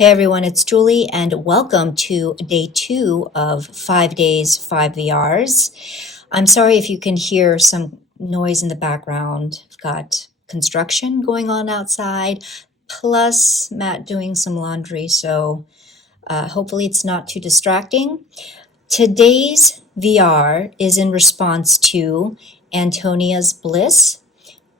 Hey everyone, it's Julie, and welcome to day 2 of 5 days, 5 VRs. I'm sorry if you can hear some noise in the background. I've got construction going on outside, plus Matt doing some laundry, so hopefully it's not too distracting. Today's VR is in response to Antonia's Bliss.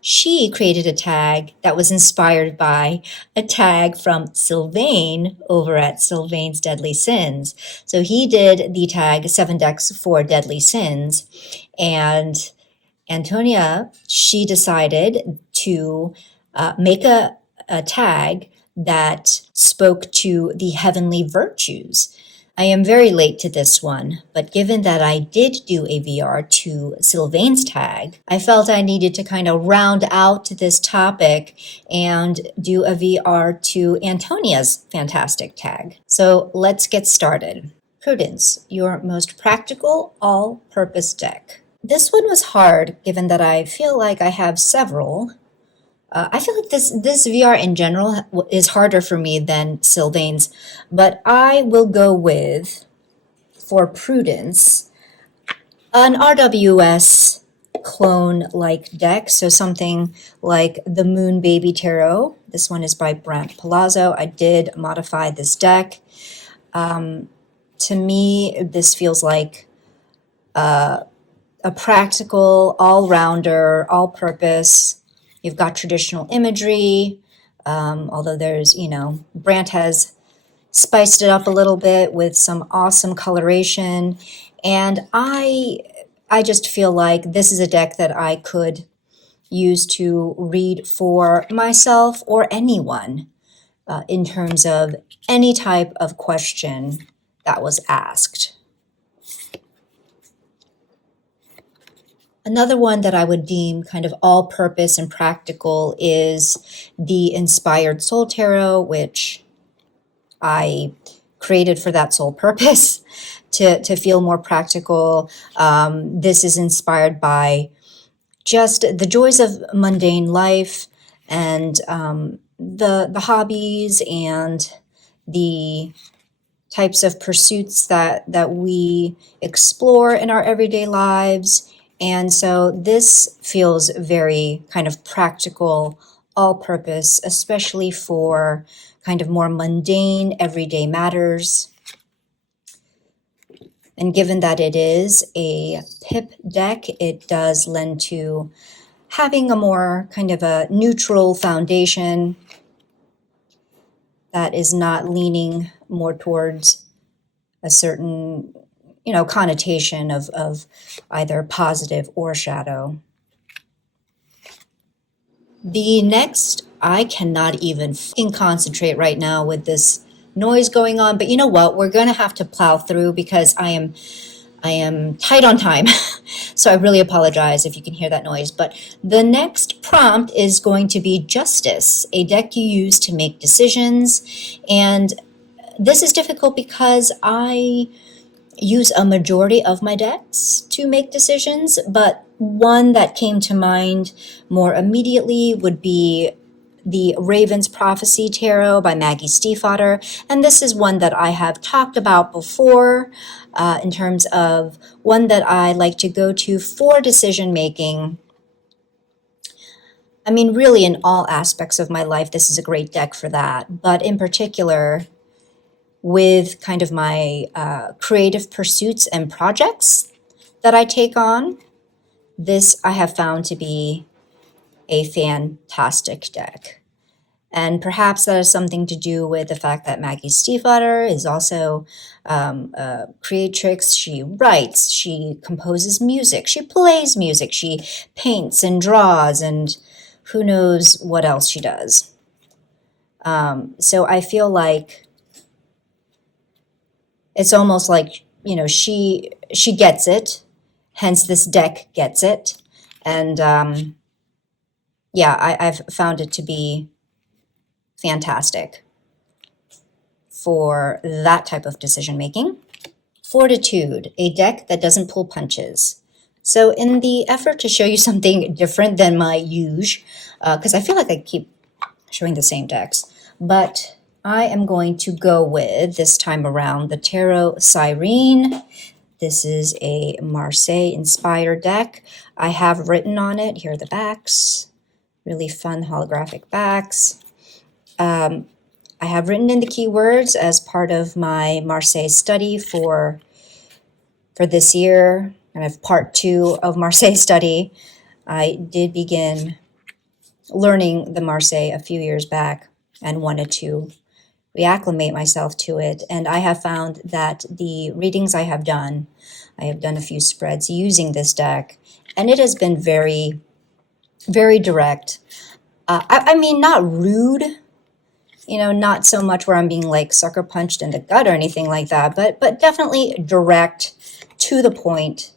She created a tag that was inspired by a tag from Sylvain over at Sylvain's Deadly Sins. So he did the tag 7 decks for Deadly Sins. And Antonia, she decided to make a tag that spoke to the heavenly virtues. I am very late to this one, but given that I did do a VR to Sylvain's tag, I felt I needed to kind of round out this topic and do a VR to Antonia's fantastic tag. So let's get started. Prudence, your most practical all-purpose deck. This one was hard given that I feel like I have several. I feel like this VR in general is harder for me than Sylvain's, but I will go with, for Prudence, an RWS clone-like deck, so something like the Moon Baby Tarot. This one is by Brant Palazzo. I did modify this deck. To me, this feels like a practical, all-rounder, all-purpose. You've got traditional imagery, although there's, Brant has spiced it up a little bit with some awesome coloration. And I just feel like this is a deck that I could use to read for myself or anyone in terms of any type of question that was asked. Another one that I would deem kind of all-purpose and practical is the Inspired Soul Tarot, which I created for that sole purpose, to feel more practical. This is inspired by just the joys of mundane life and the hobbies and the types of pursuits that we explore in our everyday lives. And so this feels very kind of practical, all-purpose, especially for kind of more mundane, everyday matters. And given that it is a pip deck, it does lend to having a more kind of a neutral foundation that is not leaning more towards a certain connotation of either positive or shadow. The next, I cannot even fucking concentrate right now with this noise going on, but you know what? We're going to have to plow through because I am tight on time. So I really apologize if you can hear that noise. But the next prompt is going to be Justice, a deck you use to make decisions. And this is difficult because I use a majority of my decks to make decisions, but one that came to mind more immediately would be the Raven's Prophecy Tarot by Maggie Stiefvater. And this is one that I have talked about before in terms of one that I like to go to for decision making. I mean, really in all aspects of my life, this is a great deck for that. But in particular, with kind of my creative pursuits and projects that I take on, this I have found to be a fantastic deck. And perhaps that has something to do with the fact that Maggie Stiefvater is also a creatrix. She writes, she composes music, she plays music, she paints and draws, and who knows what else she does. So I feel like it's almost like, she gets it, hence this deck gets it. And I've found it to be fantastic for that type of decision making. Fortitude, a deck that doesn't pull punches. So in the effort to show you something different than my usual, because I feel like I keep showing the same decks, but I am going to go with, this time around, the Tarot Cyrene. This is a Marseille-inspired deck. I have written on it. Here are the backs. Really fun holographic backs. I have written in the keywords as part of my Marseille study for this year, kind of part 2 of Marseille study. I did begin learning the Marseille a few years back and wanted to reacclimate myself to it. And I have found that the readings I have done a few spreads using this deck, and it has been very, very direct. I mean, not rude, not so much where I'm being like sucker punched in the gut or anything like that, but definitely direct, to the point,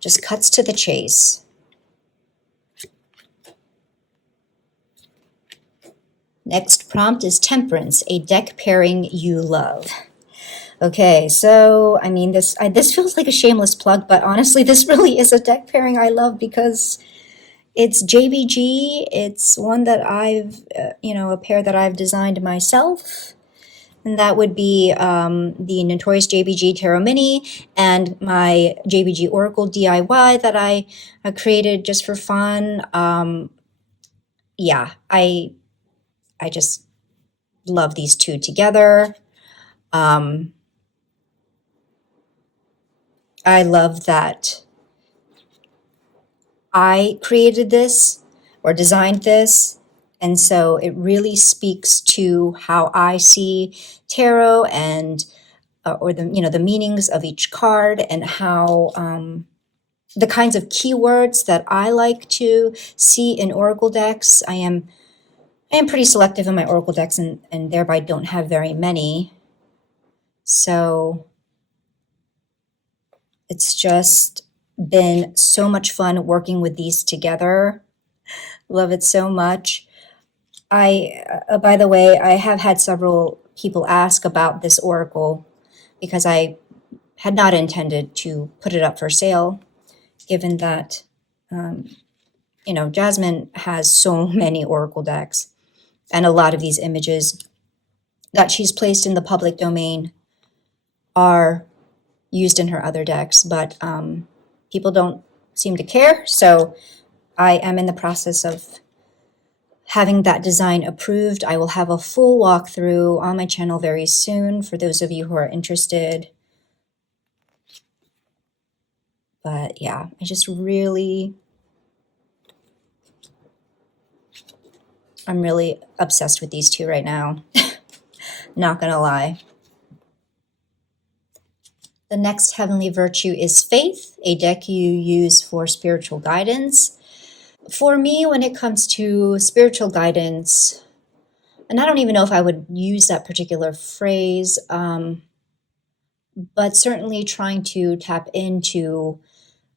just cuts to the chase. Next prompt is Temperance, a deck pairing you love. Okay, so I mean, this feels like a shameless plug, but honestly, this really is a deck pairing I love because it's JBG. It's one that I've, a pair that I've designed myself, and that would be the Notorious JBG Tarot Mini and my JBG Oracle DIY that I created just for fun. Yeah, I just love these two together. I love that I created this or designed this, and so it really speaks to how I see tarot and or the meanings of each card, and how the kinds of keywords that I like to see in oracle decks. I am pretty selective in my oracle decks, and thereby don't have very many. So it's just been so much fun working with these together. Love it so much. By the way, I have had several people ask about this oracle because I had not intended to put it up for sale, given that, Jasmine has so many oracle decks, and a lot of these images that she's placed in the public domain are used in her other decks, but people don't seem to care. So I am in the process of having that design approved. I will have a full walkthrough on my channel very soon for those of you who are interested. But yeah, I'm really obsessed with these two right now. Not gonna lie. The next heavenly virtue is Faith, a deck you use for spiritual guidance. For me, when it comes to spiritual guidance, and I don't even know if I would use that particular phrase, but certainly trying to tap into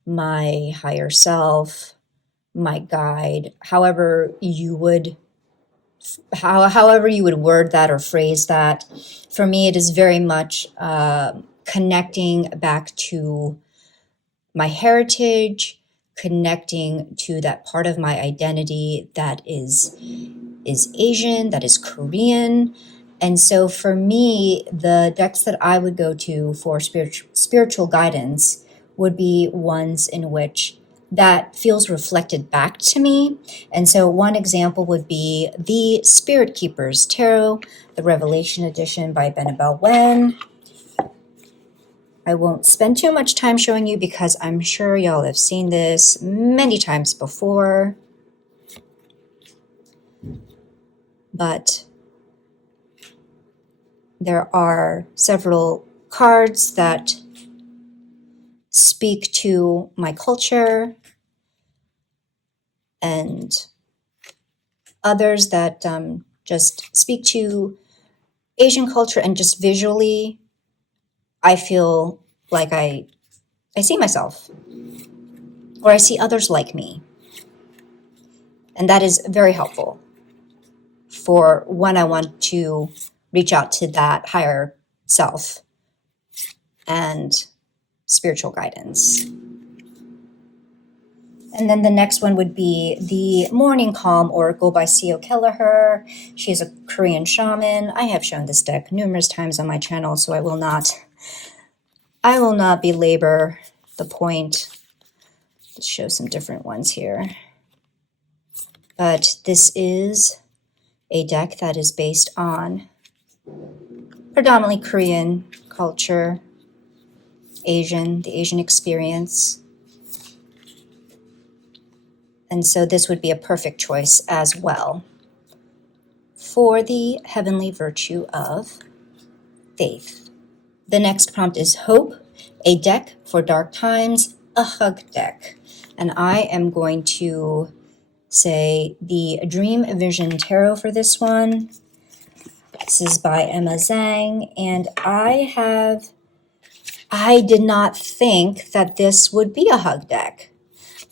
my higher self, my guide, however you would word that or phrase that. For me, it is very much connecting back to my heritage, connecting to that part of my identity that is Asian, that is Korean. And so for me, the decks that I would go to for spiritual guidance would be ones in which that feels reflected back to me. And so one example would be the Spirit Keepers Tarot, the Revelation Edition by Benabel Wen. I won't spend too much time showing you because I'm sure y'all have seen this many times before. But there are several cards that speak to my culture, and others that just speak to Asian culture, and just visually, I feel like I see myself, or I see others like me. And that is very helpful for when I want to reach out to that higher self and spiritual guidance. And then the next one would be the Morning Calm Oracle by C.O. Kelleher. She's a Korean shaman. I have shown this deck numerous times on my channel, so I will not belabor the point. Let's show some different ones here. But this is a deck that is based on predominantly Korean culture, the Asian experience. And so this would be a perfect choice as well for the heavenly virtue of faith. The next prompt is Hope, a deck for dark times, a hug deck. And I am going to say the Dream Vision Tarot for this one. This is by Emma Zhang, and I did not think that this would be a hug deck.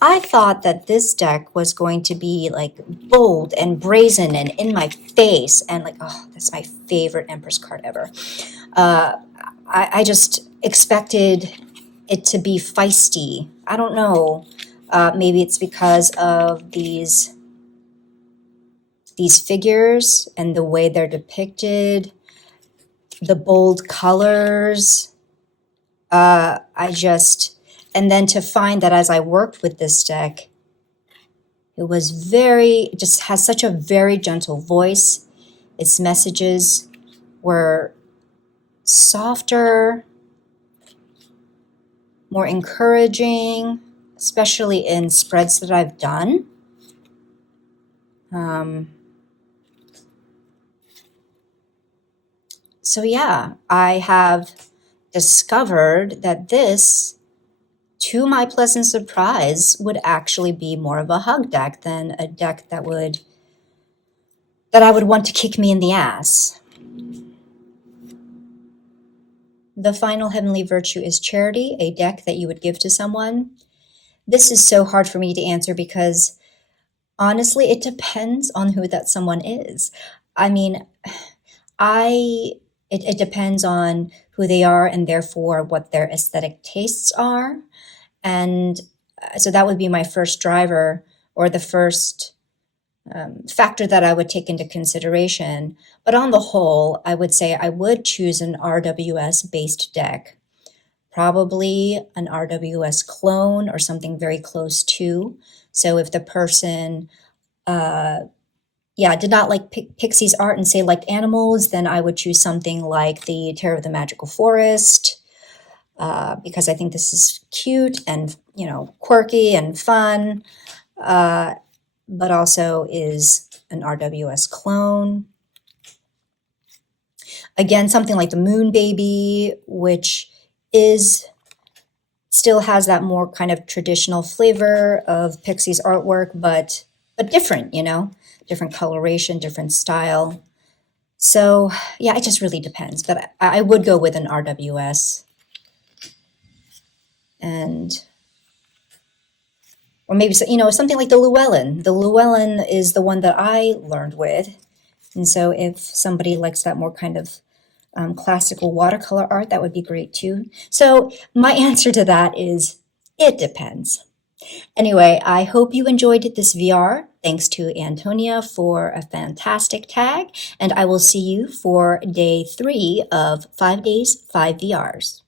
I thought that this deck was going to be like bold and brazen and in my face and like, oh, that's my favorite Empress card ever. I just expected it to be feisty. I don't know. Maybe it's because of these figures and the way they're depicted, the bold colors. And then to find that as I worked with this deck, it just has such a very gentle voice. Its messages were softer, more encouraging, especially in spreads that I've done. So yeah, I have discovered that this, to my pleasant surprise, would actually be more of a hug deck than a deck that I would want to kick me in the ass. The final heavenly virtue is Charity, a deck that you would give to someone. This is so hard for me to answer because honestly, it depends on who that someone is. I mean, it depends on who they are and therefore what their aesthetic tastes are. And so that would be my first driver, or the first factor that I would take into consideration. But on the whole, I would say I would choose an RWS-based deck, probably an RWS clone or something very close to. So if the person did not like Pixie's art and say liked animals, then I would choose something like the Tarot of the Magical Forest, because I think this is cute and, quirky and fun, but also is an RWS clone. Again, something like the Moon Baby, which still has that more kind of traditional flavor of Pixie's artwork, but different, different coloration, different style. So yeah, it just really depends, but I would go with an RWS. Or maybe, something like the Llewellyn. The Llewellyn is the one that I learned with. And so if somebody likes that more kind of classical watercolor art, that would be great too. So my answer to that is, it depends. Anyway, I hope you enjoyed this VR. Thanks to Antonia for a fantastic tag. And I will see you for day 3 of 5 days, 5 VRs.